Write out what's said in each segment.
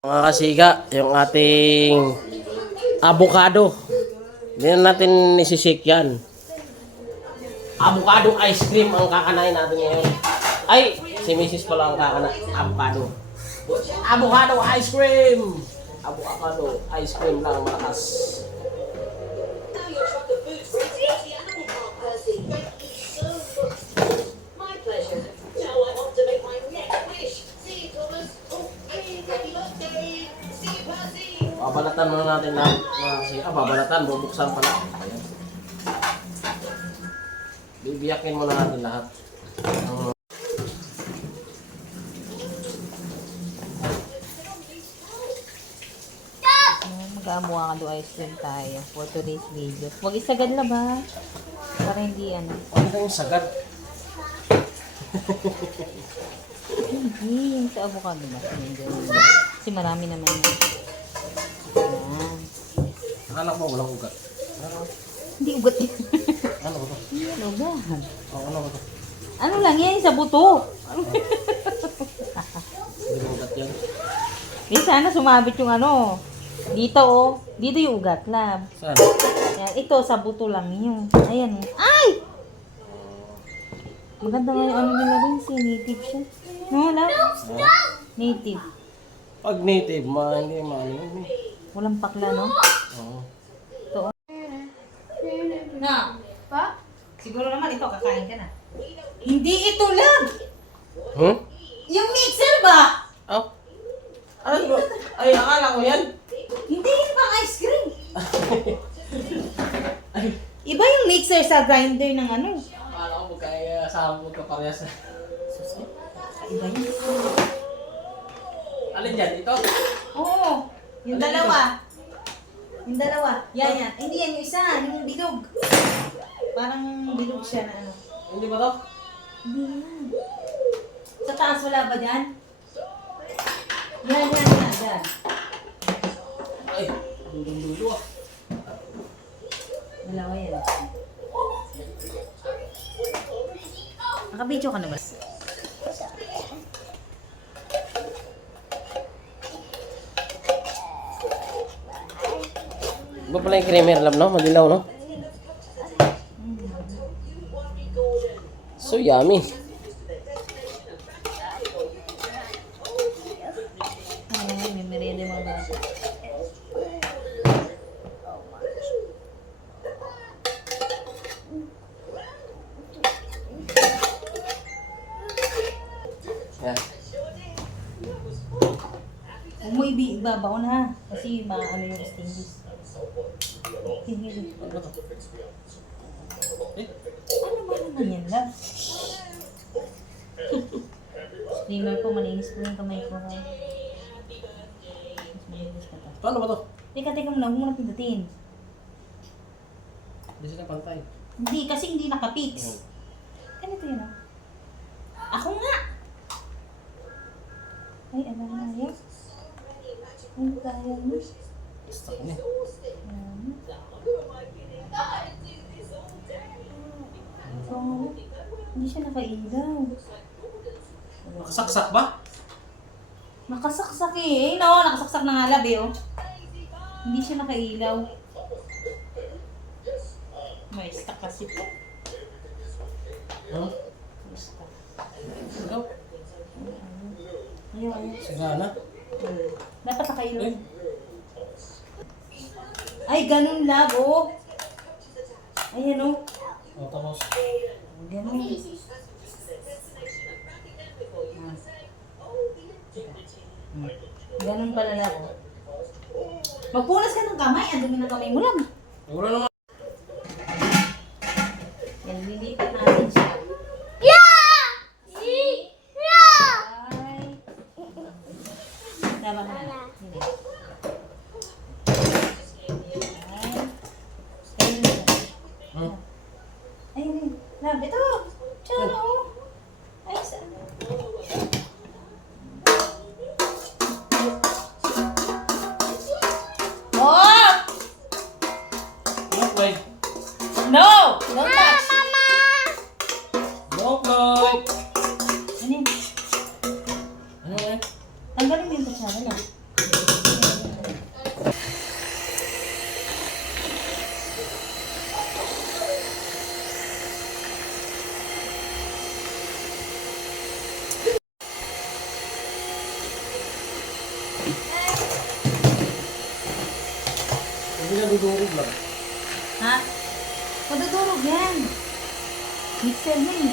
Mga kasiga, yung ating avocado. Hindi na natin isisik yan. Avocado ice cream ang kakanain natin ngayon. Ay, si Mrs. pala ang kakanain. Avocado. Avocado ice cream! Avocado ice cream lang malakas. Babalatan muna natin lahat. Babalatan, bubuksan pala. Ayan. Bibiyakin muna natin lahat. Mag-aamuha ka ice cream tayo for today's video. Huwag isagad na ba? Para hindi ano. Ano na yung sagad? Hindi, yung sa avocado ba? Kasi marami naman yun. Ayan. Akala ko walang ugat. Hindi ugat yun. Ano ba ito? Ano ba? Ano ba ito? Ano lang yan? Sa buto. Hindi ba ugat yan? Eh, sana sumabit yung ano. Dito oh. Dito yung ugat lab. Saan? Yan. Ito, sa buto lang yun. Ayan oh. Ay! Maganda nga yung ano nila rin siya. Native siya. No, lab? Native. Pag native, hindi maano. Walang pakla, no? Oo. Ito oh. Na? Pa? Siguro naman ito, kakain ka na. Hindi ito lang! Hmm? Yung mixer ba? Oh? Ay, ay, akala ko yan. Hindi yun pang ice cream. Iba yung mixer sa grinder ng ano. Akala ko magkaya sa magkaparehas. Iba yun. Alin dyan? Ito? Oo. Yung Ano dalawa. Yung dalawa. Yan, yan. Hindi yan yung isa. Yung bilog. Parang bilog siya na ano. Hindi ba to? Hindi yan. Sa taas wala ba dyan? Yan, yan, yan. Dyan. Ay, dulo ah. Dalawa yan. Nakabidyo ka na ba? Iba pala yung creamer lab, no? Madilaw, no? So yummy. Ay, may merienda mga bata. Yan. Huwag mo ibabaon ha. Kasi maano yung stainless. Tingin. Ano ba to? Eh? Ano ba naman yan lang? Steamer ko, malinis ko yung kamay ko ha. Mas malinis ka ta. Paano ba to? Teka muna, huwag mo na pindutin. Hindi sila pantay. Hindi, kasi hindi nakapix. Ganito yun ah. Ako nga! Ay, alam na yan. Ano kaya mo? Basta ko niya. So, hindi siya nakailaw. Nakasaksak ba? Nakasaksak eh. No, nakasaksak na nga labi oh. Hindi siya nakailaw. May stuck kasi po. Huh? May stuck. Ikaw? Ayaw. Sigana? Dapat nakailaw. Eh? Ay, ganun lab oh. Ayan oh. O, tapos. Ganun. Ganun pala lab oh. Magpunas ka ng kamay. Ang dumi ng kamay mo lang. Wala naman. Yan, lilipat natin siya. Ay. Tama ka na. Hindi. Ay. Ayun na. Hmm? Ayun. Lab, ito. Tsara oh. Ay, saan? Oh! Look, boy. No! Don't touch! Look, boy. Ano yun? Ano, boy? Tanggalin mo yung kutsara na. Hindi na dudurog lang. Ha? Madudurog yan. Mixer na eh.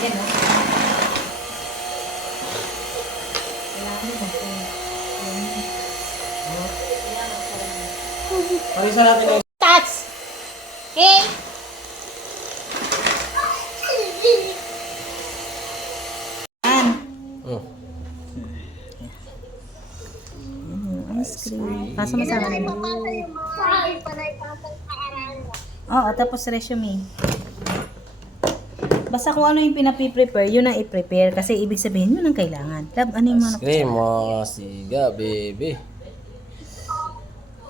Yan o. Kailangan mo Palisan natin yung touch! Okay? Yan. oh. Ice cream. Pasa mo sa akin. Oo, tapos resume. Basta kung ano yung pinapiprepare, yun ang i-prepare. Kasi ibig sabihin, yun ang kailangan. Lab, ano yung mga Ice cream, mga siga, baby.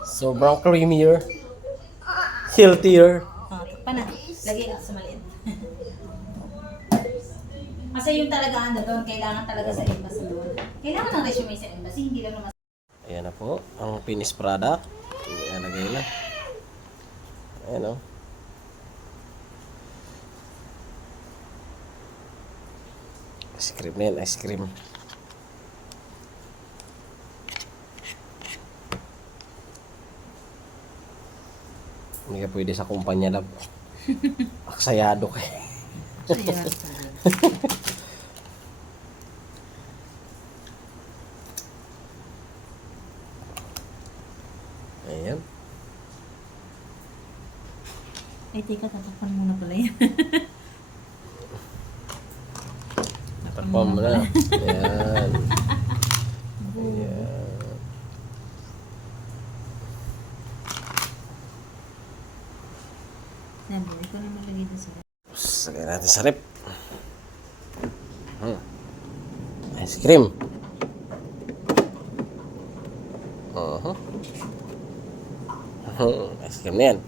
Sobrang creamier. Healthier. Oh, pa na. Lagay ka sa maliit. Kasi yun talaga ano doon, kailangan talaga sa embassy doon. Kailangan ng resume sa embassy, hindi lang naman. Ayan na po, ang finished product. Ilalagay na. Ayan o. Ice cream na yan, ice cream. Hindi ka pwede sa kumpanya lab. Aksayado ka eh. Ayan. Ay, teka, tatakpan muna pala yan. Takpan mo na. Ayan. Ayan. Sabi, ikaw na malagay doon sa... Sagay natin sa rep. Ice cream. Ice cream na yan.